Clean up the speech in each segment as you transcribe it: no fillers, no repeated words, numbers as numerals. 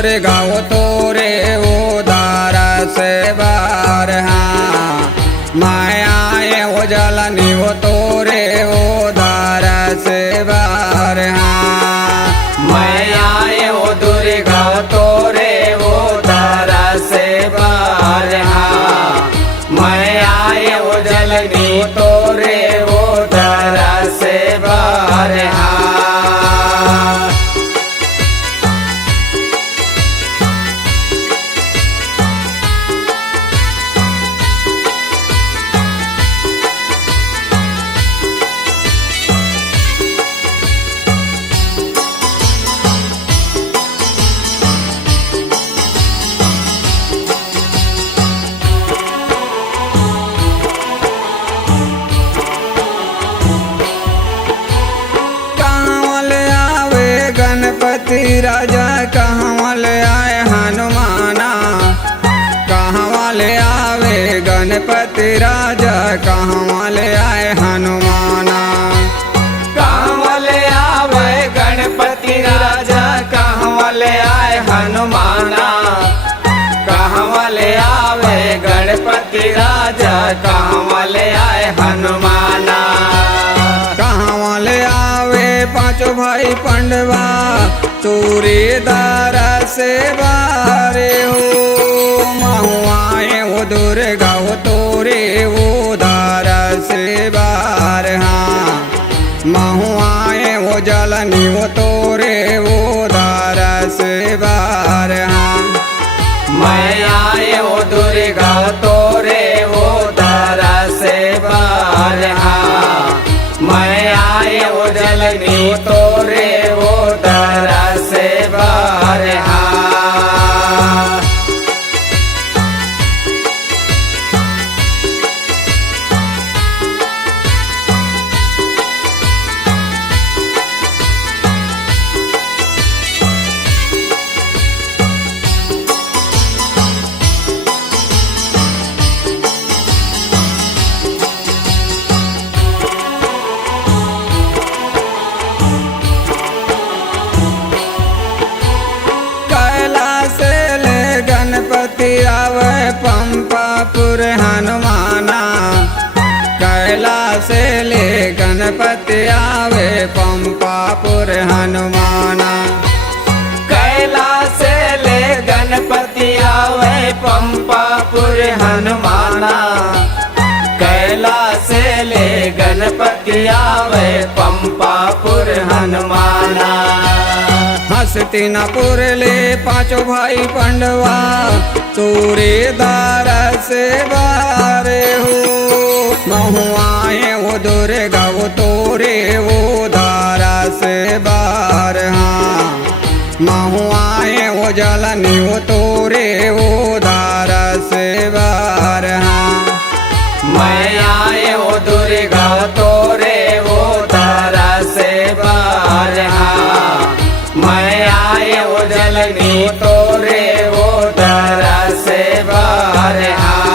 दुर्गा वो तोरे उदार से बार हाँ माया वो जलनी वो तोरे उदार से बार हाँ माया वो दुर्गा तोरे उदार से बार हाँ माया वो जलनी तोरे उदार से बार हाँ। गणपति राजा कहाँ ले आए हनुमाना कहाँ ले आवे गणपति राजा कहाँ ले आए हनुमाना कहाँ ले आवे गणपति राजा कहाँ ले आए हनुमाना कहाँ ले आवे गणपति राजा कहाँ ले आए हनुमाना कहाँ ले आवे पांचों भाई पंडवा चूरीदार से बारे हो महुआए वो दुर्गा वो तोरे वो दार से बार हाँ महुआए वो जलनी वो तोरे वो दार से बार हाँ मैं आए वो दुर्गा तोरे वो दार से बार हाँ मैं आए वो जलनी तोरे वो दार से बार हाँ। गणपति आवे पंपापुर हनुमाना कैलाश से ले गणपति आवे पंपापुर हनुमाना कैलाश से ले गणपति आवे पंपापुर हनुमाना कैलाश से ले गणपति आवे पंपापुर हनुमाना हस्तिनापुर ले पांचों भाई पंडवा चूरीदार से बारे हो महुआए वो दुर्गा वो तोरे वो दारा से बार हाँ महुआए वो जलनी वो तोरे वो दारा से बार हाँ मैं आए वो दुर्गा तोरे वो दारा से बार हाँ मैं आए वो जलनी तोरे वो दारा से बार हाँ।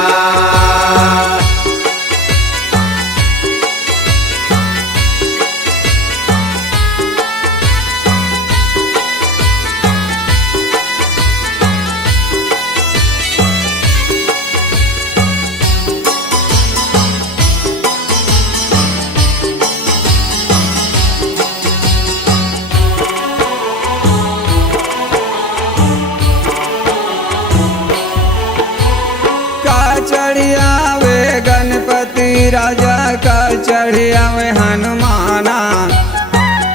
चढ़ियावे गणपति राजा का चढ़ियावे हनुमाना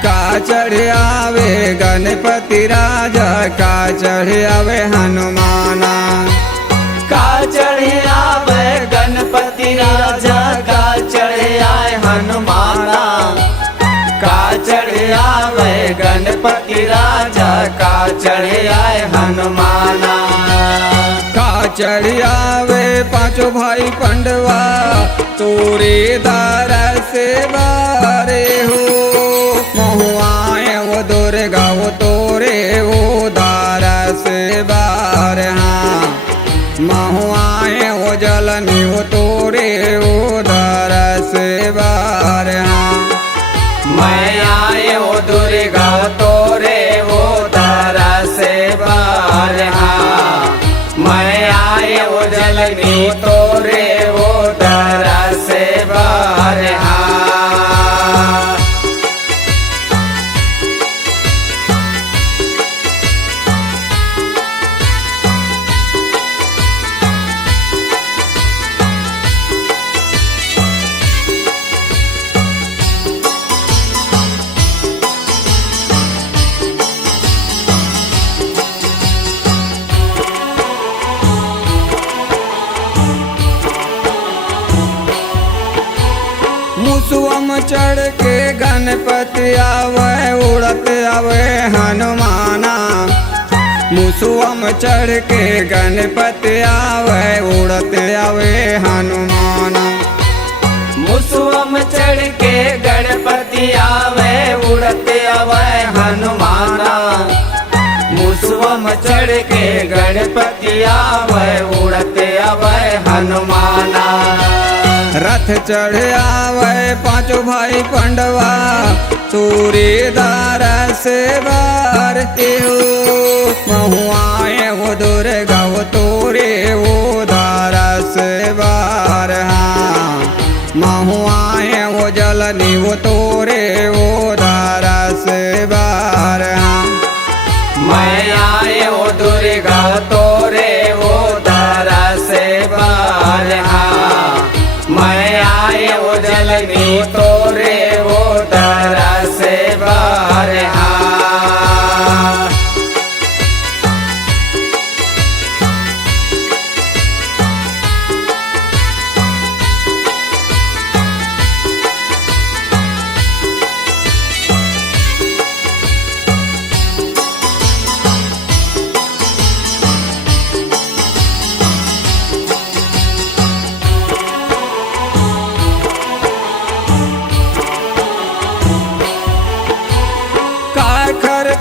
का चढ़ियावे गणपति राजा का चढ़ियावे हनुमाना का चढ़ियावे गणपति राजा का चढ़ियाए हनुमाना का चढ़ियावे गणपति राजा का चढ़ियाए हनुमाना चढ़ियावे पांचों भाई पंडवा चूरीदार से बारे हो महुआए वो दुर्गा वो तोरे वो दार से बार हाँ महुआए वो जलनी वो तोरे वो दार से बार हाँ मैं आए वो दुर्गा तोरे वो दारा से बार मुसुअम चढ़ के गणपति आवे उड़त आवे हनुमाना। मुसुअम चढ़ के गणपति आवे उड़त आवे हनुमाना। मुसुअम चढ़ के गणपति आवे उड़त आवे हनुमाना। मुसुअम चढ़ के गणपति आवे उड़त आवे हनुमाना। रथ चढ़ आवे पांचों भाई पंडवा तुरीदार से बार एहो। महुआए वो दुर्गा वो तोरे वो दारा से बार। हाँ महुआए वो जलनी वो तोरे वो दारा से बार। हाँ मैं आए वो दुर्गा तोरे वो दारा से बार। हाँ मैं आए वो जलनी तोरे वो दारा से बार। हाँ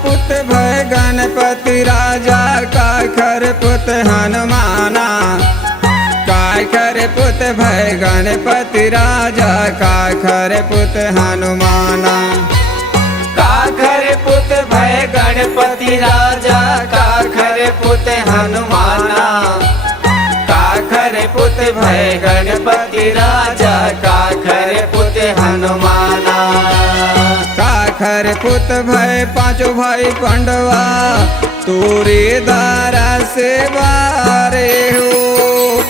पुत भय गणपति राजा काखर पुत हनुमाना। काखर पुत भय गणपति राजा काखर पुत हनुमाना। काखर पुत भय गणपति राजा काखर पुत हनुमाना। काखर पुत भय गणपति राजा काखर पुत हनुमाना। काखर पुत भय पांचों भाई पंडवा तोरे दारा से बारे हो।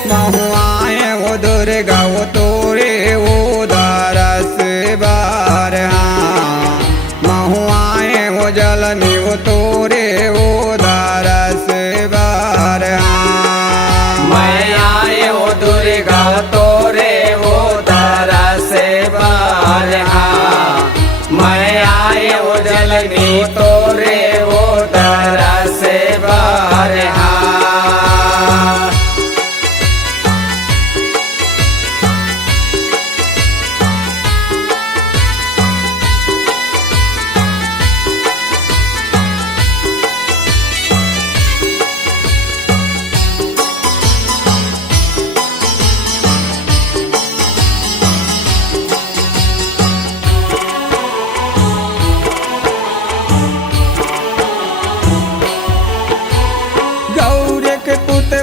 महुआए वो दुर्गा वो तोरे वो दारा से बार। हाँ महुआए वो जलनी वो तोरे वो दारा से बार। हाँ मैं आए वो दुर्गा तोरे वो दारा से बार। हाँ मैं आए वो जलनी तोरे वो दारा से बार। हाँ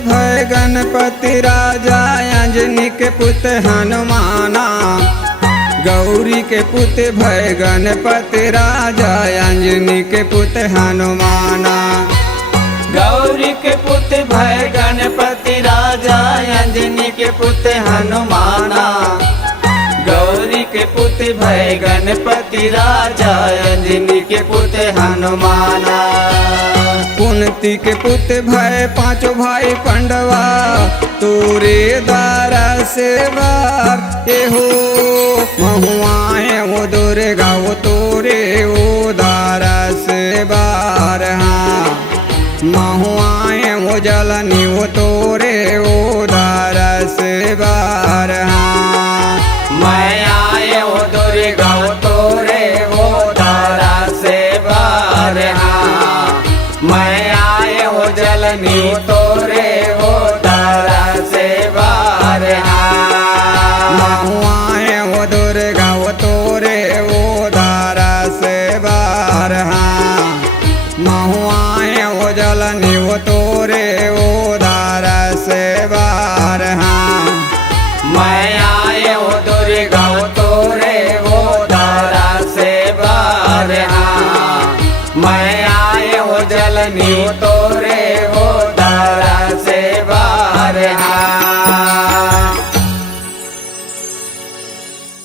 भय गणपति राजा अंजनी के पुत हनुमाना। गौरी के पुत भय गणपति राजा अंजनी के पुत हनुमाना। गौरी के पुत भय गणपति राजा अंजनी के पुत हनुमाना। गौरी के पुत भय गणपति राजा अंजनी के पुत हनुमाना। कुंती के पुत भय पांचों भाई पंडवा तोरे दारा से बार एहो। महुआए वो दुर्गा वो तोरे वो दारा से बार। हाँ महुआए वो जलनी वो तोरे वो दारा से बार। हाँ मैं आए वो दुर्गा वो तोरे वो दारा से बार। हाँ मैं आए वो जलनी तोरे वो दारा से बार। हाँ महुआए वो दुर्गा वो तोरे वो दारा से बार। हाँ महुआए वो जलनी वो तोरे वो दारा से बार। हाँ मैं आए वो दुर्गा वो तोरे वो दारा से बार। हाँ मैं आए वो जलनी तोरे वो दारा से बार। हाँ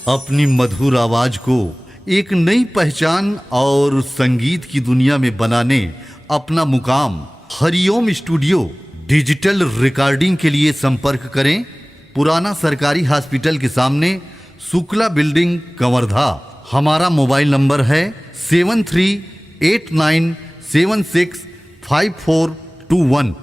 अपनी मधुर आवाज को एक नई पहचान और संगीत की दुनिया में बनाने अपना मुकाम हरिओम स्टूडियो डिजिटल रिकॉर्डिंग के लिए संपर्क करें। पुराना सरकारी हॉस्पिटल के सामने शुक्ला बिल्डिंग कवर्धा। हमारा मोबाइल नंबर है 7389765421।